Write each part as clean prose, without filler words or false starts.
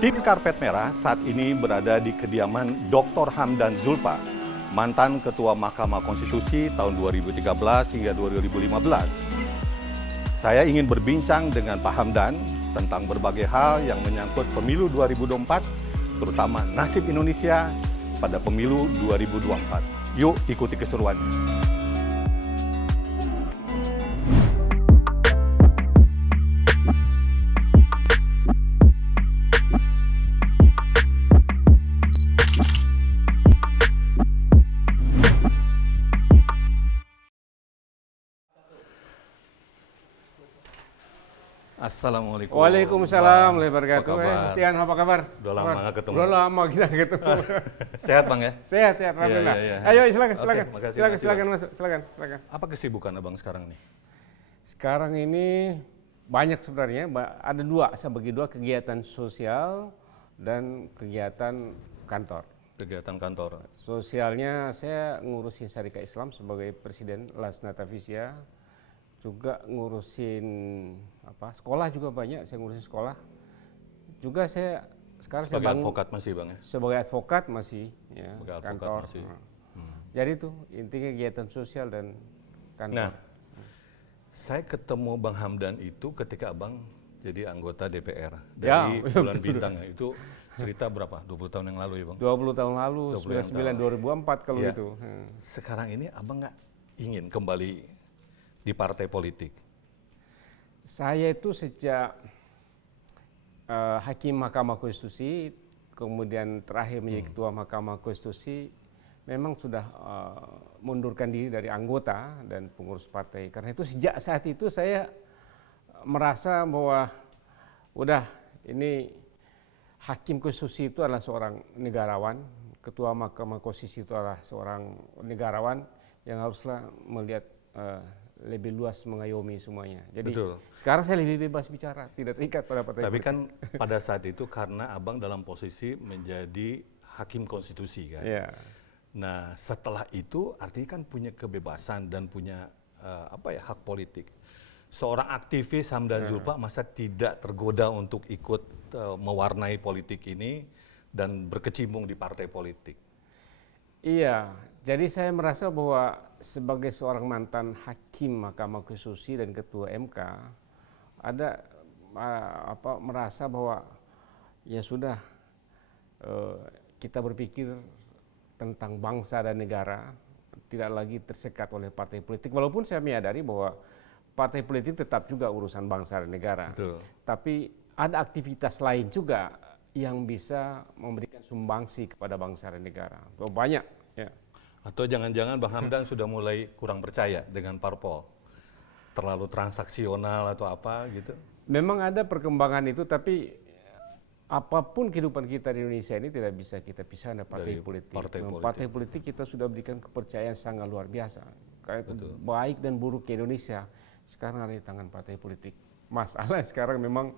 Tim Karpet Merah saat ini berada di kediaman Dr. Hamdan Zulfa, mantan Ketua Mahkamah Konstitusi tahun 2013 hingga 2015. Saya ingin berbincang dengan Pak Hamdan tentang berbagai hal yang menyangkut pemilu 2024, terutama nasib Indonesia pada pemilu 2024. Yuk ikuti keseruannya. Assalamualaikum. Waalaikumsalam warahmatullahi wabarakatuh. Apa kabar? Stian, apa kabar? Udah lama nggak ketemu. Udah lama kita ketemu. Sehat Bang ya? Sehat, alhamdulillah. Iya. Ayo silakan, Makasih, silakan Bang. masuk, silakan. Apa kesibukan Abang sekarang nih? Sekarang ini banyak sebenarnya, ada dua, saya bagi dua, kegiatan sosial dan kegiatan kantor. Kegiatan kantor. Sosialnya saya ngurusin Syarikat Islam sebagai Presiden Lasna Tafisya, juga ngurusin sekolah juga banyak, saya ngurusin sekolah. Juga saya sekarang Sebagai saya advokat masih Bang ya? sebagai advokat masih ya, Sebagai advokat kantor. masih. Jadi itu intinya kegiatan sosial dan kantor. Nah, saya ketemu Bang Hamdan itu ketika Abang jadi anggota DPR dari Bulan Bintang ya. Itu cerita berapa? 20 tahun yang lalu ya Bang? 20 tahun lalu, 20 2004 kalau Ya. itu. Sekarang ini Abang nggak ingin kembali di partai politik? Saya itu sejak Hakim Mahkamah Konstitusi, kemudian terakhir menjadi Ketua Mahkamah Konstitusi, memang sudah mundurkan diri dari anggota dan pengurus partai. Karena itu sejak saat itu saya merasa bahwa udah ini Hakim Konstitusi itu adalah seorang negarawan, Ketua Mahkamah Konstitusi itu adalah seorang negarawan yang haruslah melihat lebih luas mengayomi semuanya. Jadi Betul. sekarang saya lebih bebas bicara, tidak terikat pada partai. Tapi kan pada saat itu karena Abang dalam posisi menjadi hakim konstitusi kan. Ya. Nah setelah itu artinya kan punya kebebasan dan punya hak politik. Seorang aktivis Hamdan Zulfa masa tidak tergoda untuk ikut mewarnai politik ini dan berkecimpung di partai politik? Iya, jadi saya merasa bahwa sebagai seorang mantan hakim Mahkamah Konstitusi dan Ketua MK, ada merasa bahwa ya sudah kita berpikir tentang bangsa dan negara, tidak lagi tersekat oleh partai politik. Walaupun saya menyadari bahwa partai politik tetap juga urusan bangsa dan negara. Betul. Tapi ada aktivitas lain juga yang bisa memberikan sumbangsi kepada bangsa dan negara. Banyak. Ya. Atau jangan-jangan Bang Hamdan sudah mulai kurang percaya dengan parpol? Terlalu transaksional atau apa gitu? Memang ada perkembangan itu, tapi apapun kehidupan kita di Indonesia ini tidak bisa kita pisah dari partai politik. Partai politik kita sudah berikan kepercayaan sangat luar biasa. Kayak itu baik dan buruk ke Indonesia sekarang ada di tangan partai politik. Masalah sekarang memang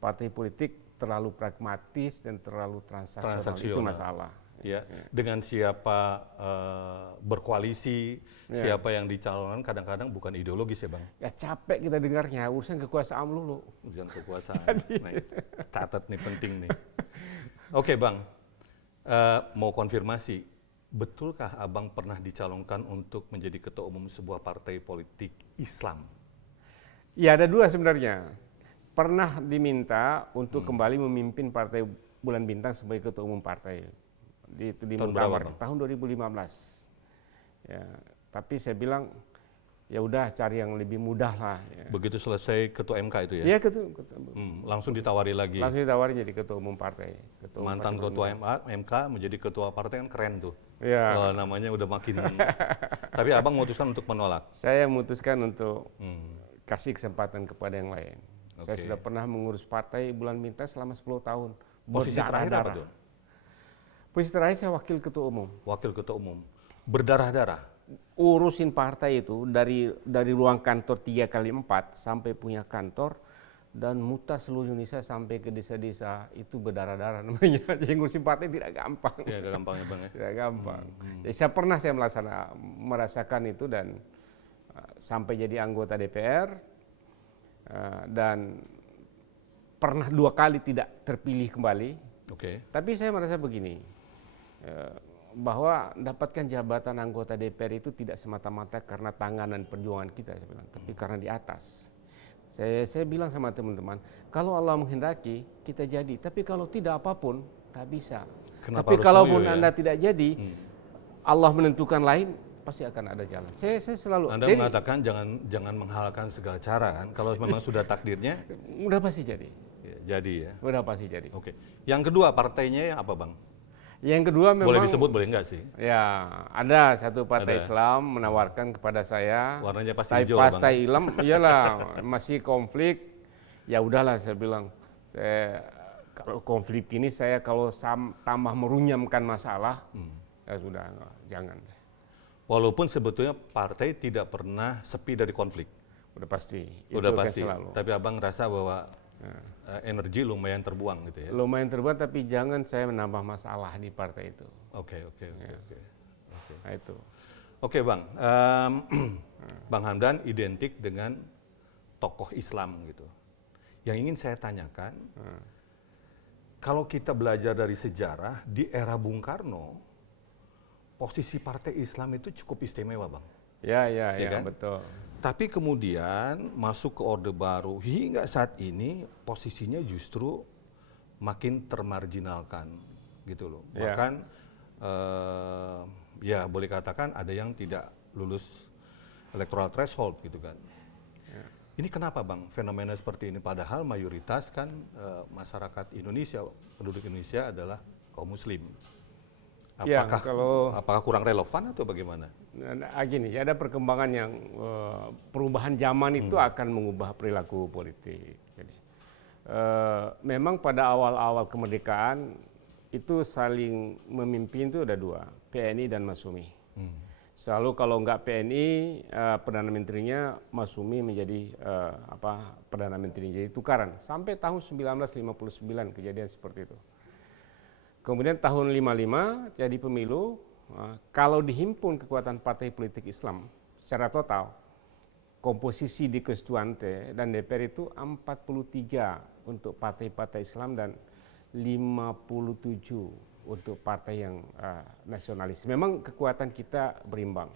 partai politik terlalu pragmatis dan terlalu transaksional. Itu masalah. Ya, dengan siapa berkoalisi, siapa yang dicalonkan kadang-kadang bukan ideologis ya Bang? Ya capek kita dengarnya, urusan kekuasaan dulu. Urusan kekuasaan, nah, catat nih penting nih. Oke Bang, mau konfirmasi, betulkah Abang pernah dicalonkan untuk menjadi ketua umum sebuah partai politik Islam? Ya ada dua sebenarnya. Pernah diminta untuk kembali memimpin Partai Bulan Bintang sebagai ketua umum partai. Di Muktamar tahun 2015. Ya, tapi saya bilang ya udah cari yang lebih mudah lah. Ya. Begitu selesai ketua MK itu ya? Iya ketua. Langsung ditawari lagi. Langsung ditawari jadi ketua umum partai. Mantan ketua MK menjadi ketua partai kan keren tuh. Iya. Namanya udah makin. Tapi Abang memutuskan untuk menolak. Saya memutuskan untuk kasih kesempatan kepada yang lain. Okay. Saya sudah pernah mengurus partai Bulan Bintang selama 10 tahun. Posisi terakhir apa tuh? Posisi terakhir saya wakil ketua umum. Wakil ketua umum. Berdarah-darah? Urusin partai itu dari ruang kantor 3x4 sampai punya kantor dan mutar seluruh Indonesia sampai ke desa-desa, itu berdarah-darah namanya. Jadi ngurusin partai tidak gampang. Tidak gampang ya Bang ya? Tidak gampang. Jadi saya pernah merasakan itu dan sampai jadi anggota DPR dan pernah 2 kali tidak terpilih kembali. Oke. Tapi saya merasa begini, bahwa dapatkan jabatan anggota DPR itu tidak semata-mata karena tangan dan perjuangan kita, saya bilang, tapi karena di atas. Saya bilang sama teman-teman, kalau Allah menghendaki kita jadi, tapi kalau tidak apapun tak bisa. Kenapa Tapi harus kalaupun ngoyo ya? Anda tidak jadi, Allah menentukan lain, pasti akan ada jalan. Saya selalu. Anda Jadi, mengatakan jangan menghalalkan segala cara kan? Kalau memang sudah takdirnya, udah pasti jadi. ya, jadi ya. Udah pasti jadi. Oke. Yang kedua partainya apa bang? Yang kedua memang. Boleh disebut boleh enggak sih? Ya, ada satu partai Ada. Islam menawarkan kepada saya. Warnanya pasti Tapi hijau lah, partai Bang. Islam, iyalah masih konflik. Ya udahlah saya bilang. Kalau konflik ini saya kalau tambah merunyamkan masalah, ya sudah jangan. Walaupun sebetulnya partai tidak pernah sepi dari konflik. Udah pasti. Udah Itu kan pasti. selalu. Tapi abang rasa bahwa energi lumayan terbuang gitu ya. Lumayan terbuat, tapi jangan saya menambah masalah di partai itu. Oke. Nah, itu. Oke bang, Bang Hamdan identik dengan tokoh Islam gitu. Yang ingin saya tanyakan, kalau kita belajar dari sejarah di era Bung Karno, posisi partai Islam itu cukup istimewa bang. Ya, Ya kan? betul. Tapi kemudian masuk ke Orde Baru hingga saat ini posisinya justru makin termarginalkan gitu loh. Ya. Bahkan ya boleh katakan ada yang tidak lulus electoral threshold gitu kan. Ya. Ini kenapa bang fenomena seperti ini? Padahal mayoritas kan masyarakat Indonesia, penduduk Indonesia adalah kaum Muslim. Ya, Apakah kurang relevan atau bagaimana? Gini, ada perkembangan yang perubahan zaman itu akan mengubah perilaku politik. Jadi, memang pada awal-awal kemerdekaan itu saling memimpin itu ada 2, PNI dan Masyumi. Selalu kalau nggak PNI, Perdana Menterinya Masyumi menjadi Perdana Menteri, jadi tukaran. Sampai tahun 1959 kejadian seperti itu. Kemudian tahun 55 jadi pemilu, kalau dihimpun kekuatan partai politik Islam secara total, komposisi di Konstituante dan DPR itu 43 untuk partai-partai Islam dan 57 untuk partai yang nasionalis. Memang kekuatan kita berimbang.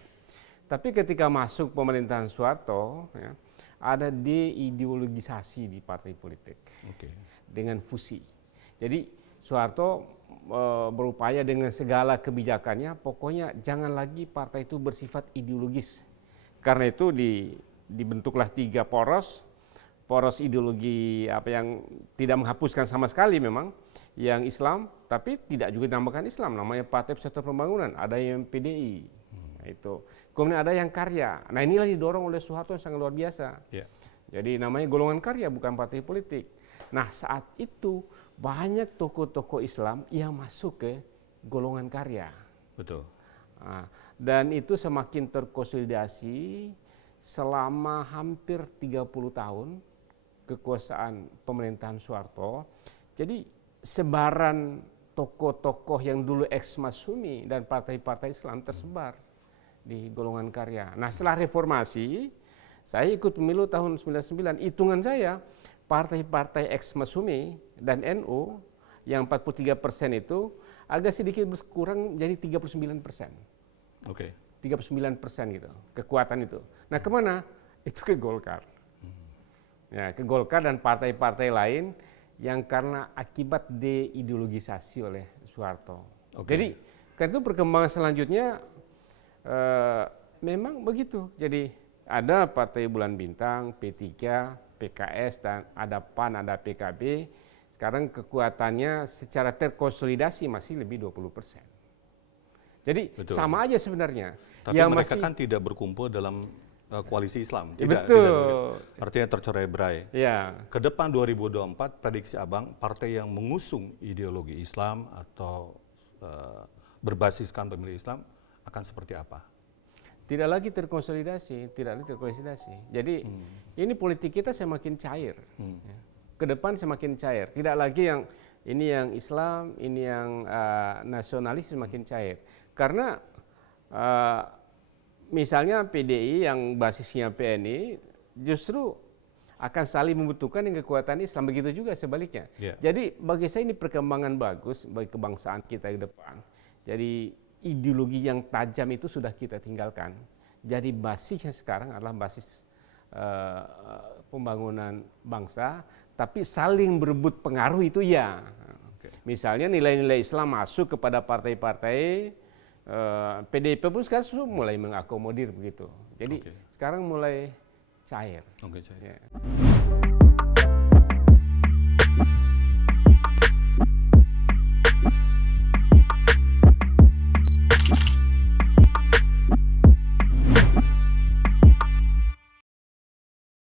Tapi ketika masuk pemerintahan Soeharto, ya, ada deideologisasi di partai politik dengan fusi. Jadi Soeharto berupaya dengan segala kebijakannya, pokoknya jangan lagi partai itu bersifat ideologis. Karena itu dibentuklah 3 poros ideologi yang tidak menghapuskan sama sekali memang, yang Islam, tapi tidak juga dinamakan Islam, namanya Partai Persatuan Pembangunan, ada yang PDI, nah, itu. Kemudian ada yang karya, nah inilah didorong oleh Soeharto yang sangat luar biasa. Yeah. Jadi namanya golongan karya, bukan partai politik. Nah saat itu banyak tokoh-tokoh Islam yang masuk ke golongan karya. Betul. Nah, dan itu semakin terkonsolidasi selama hampir 30 tahun kekuasaan pemerintahan Soeharto. Jadi sebaran tokoh-tokoh yang dulu ex-Masyumi dan partai-partai Islam tersebar di golongan karya. Nah setelah reformasi, saya ikut pemilu tahun 99, hitungan saya partai-partai ex-Masyumi dan NU yang 43% itu agak sedikit berkurang jadi 39%. Oke. 39% gitu, kekuatan itu. Nah kemana? Itu ke Golkar. Ya, ke Golkar dan partai-partai lain yang karena akibat deideologisasi oleh Soeharto. Jadi karena itu perkembangan selanjutnya memang begitu. Jadi ada Partai Bulan Bintang, P3, PKS, dan ada PAN, ada PKB. Sekarang kekuatannya secara terkonsolidasi masih lebih 20%. Jadi betul. Sama aja sebenarnya. Tapi yang mereka kan tidak berkumpul dalam koalisi Islam. Tidak, artinya tercerai-berai. Ya. Ke depan 2024, prediksi Abang, partai yang mengusung ideologi Islam atau berbasiskan pemilih Islam akan seperti apa? Tidak lagi terkonsolidasi, Jadi ini politik kita semakin cair. Ke depan semakin cair. Tidak lagi yang ini yang Islam, ini yang nasionalis semakin cair. Karena misalnya PDI yang basisnya PNI justru akan saling membutuhkan dengan kekuatan Islam, begitu juga sebaliknya. Yeah. Jadi bagi saya ini perkembangan bagus bagi kebangsaan kita ke depan. Jadi ideologi yang tajam itu sudah kita tinggalkan. Jadi basisnya sekarang adalah basis pembangunan bangsa, tapi saling berebut pengaruh itu ya. Misalnya nilai-nilai Islam masuk kepada partai-partai, PDIP pun sekarang mulai mengakomodir begitu. Jadi sekarang mulai cair. Oke, cair. Ya.